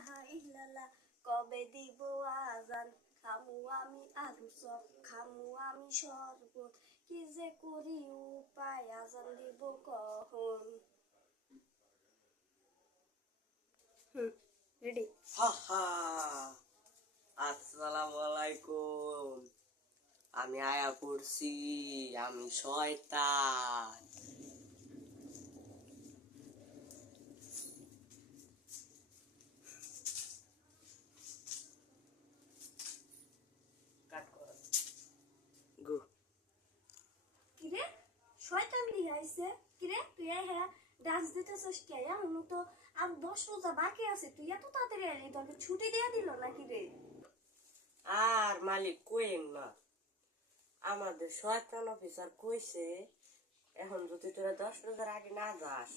ইলাহা ইল্লাল্লাহ কবে দিব আজান খামু আমি আলু চপ খামু আমি শরবত কি যে করি উপায় আজান দিব কখন রেডি হাহা আসসালামু আলাইকুম। আমি আয়া পড়ছি, আমি শয়তান। কাট কর গো। কিরে শয়তান দিয়ে আইছে কিরে তুই হ্যাঁ ডান্স দিতেছিস কে এখনো তো আর 10 রোজা বাকি আছে তুই এত তাড়াতাড়ি এলি তোকে ছুটি দিয়ে দিল নাকি রে আর মালিক কইেন না, আমাদের শয়তান অফিসার কইছে এখন যদি তোরা 10 রোজার আগে না যাস,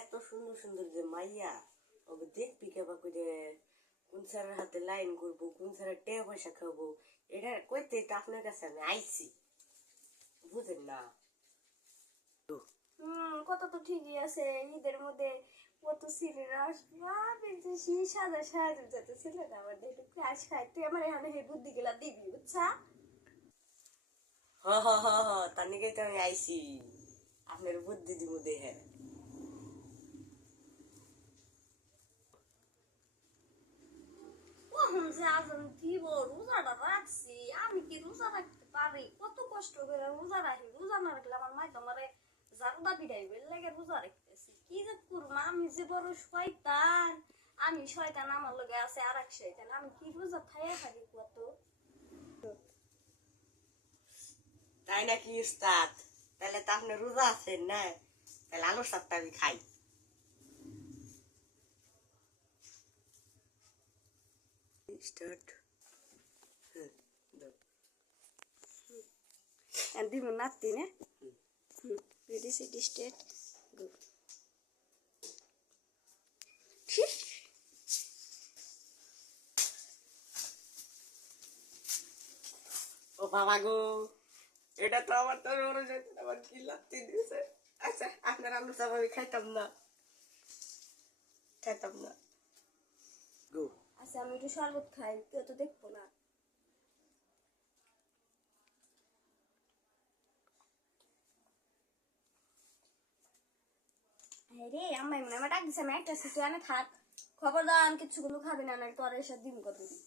এত সুন্দর সুন্দর যে মাইয়া ওকে দেখবি কেবা করে কোন স্যারের হাতে লাইন করবো, কোন স্যারের টেয়া পয়সা খাবো, এটা কইতে তো আপনার কাছে আমি আইছি, বুঝেন না? কথা তো ঠিকই আছে ঈদের মধ্যে কত সিরিয়াল আসবে সেই সাদা সাদা যাতে ছেলেটা আমার একটু ক্রাশ খাই তুই আমার এখানে হে বুদ্ধি গেলা দিবি বুঝছা হ হ হ হ তার নিকে তো আমি আইছি, আপনার বুদ্ধি দিব দেহে। কখন যে আজান দিব রোজাটা রাখছি আমি কি রোজা রাখতে পারি কত কষ্ট করে রোজা রাখি রোজা না রাখলে আমার মাই তোমারে জারদা বিড়াইবে লাগে রোজা রাখতেছি কি যে করবো আমি যে বড় শয়তান আমি শয়তান আমার লগে আছে আর এক শয়তান আমি কি রোজা খাইয়া থাকি কত তাই নাকি উস্তাদ? তাহলে তো আপনি রোজা আছেন না, তাহলে আলুর সাথে আমি খাই। স্টার্ট। দিব নাতি না রেডি সিটি স্টেট গো ও বাবা গো, এটা তো আমার তো বড় শয়তান, আমার কি লাগতে দিয়েছে। আচ্ছা আপনার আলুর চাপ আমি খাইতাম না, খাইতাম না গো। আচ্ছা আমি একটু শরবত খাই কেউ তো দেখবো না রে আম্মাই মনে আমার ডাক দিছে আমি একটা সিটে আনে থাক খবরদার আমি কিচ্ছু কোনো খাবি না নাই তোর এসে দিন কত দিন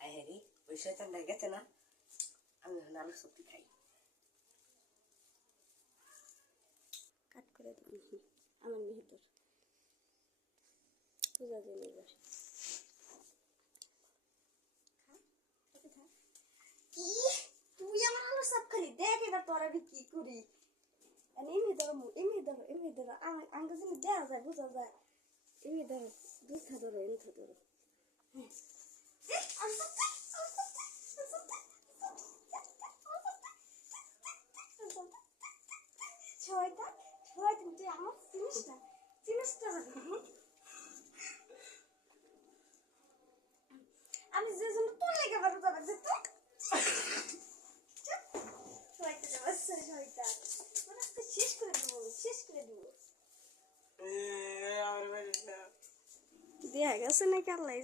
হ্যাঁ হ্যাঁ রে, ওই শয়তানটা গেছে না, আমি এখন আলুর সবজি খাই। কাট করে দিন আমার মেহেদর পূজা দিন এবার তুই আমার আলো সব খালি দেখ এবার তোর আমি কি করি এমনি ধরো আঙ্গা যদি দেওয়া যায় বোঝা যায় এমনি ধরো দুধা ধরো এমথা ধরো ছয়টা ছয়টা তুই আমার জিনিসটা আমি যে জন্য তোর লেগে পারো তারা যে তো ছয়টা যাবার ছয়টা মানে শেষ করে দেবো আমার বাড়ি না দেয়া গেছে নাকি আল্লাহ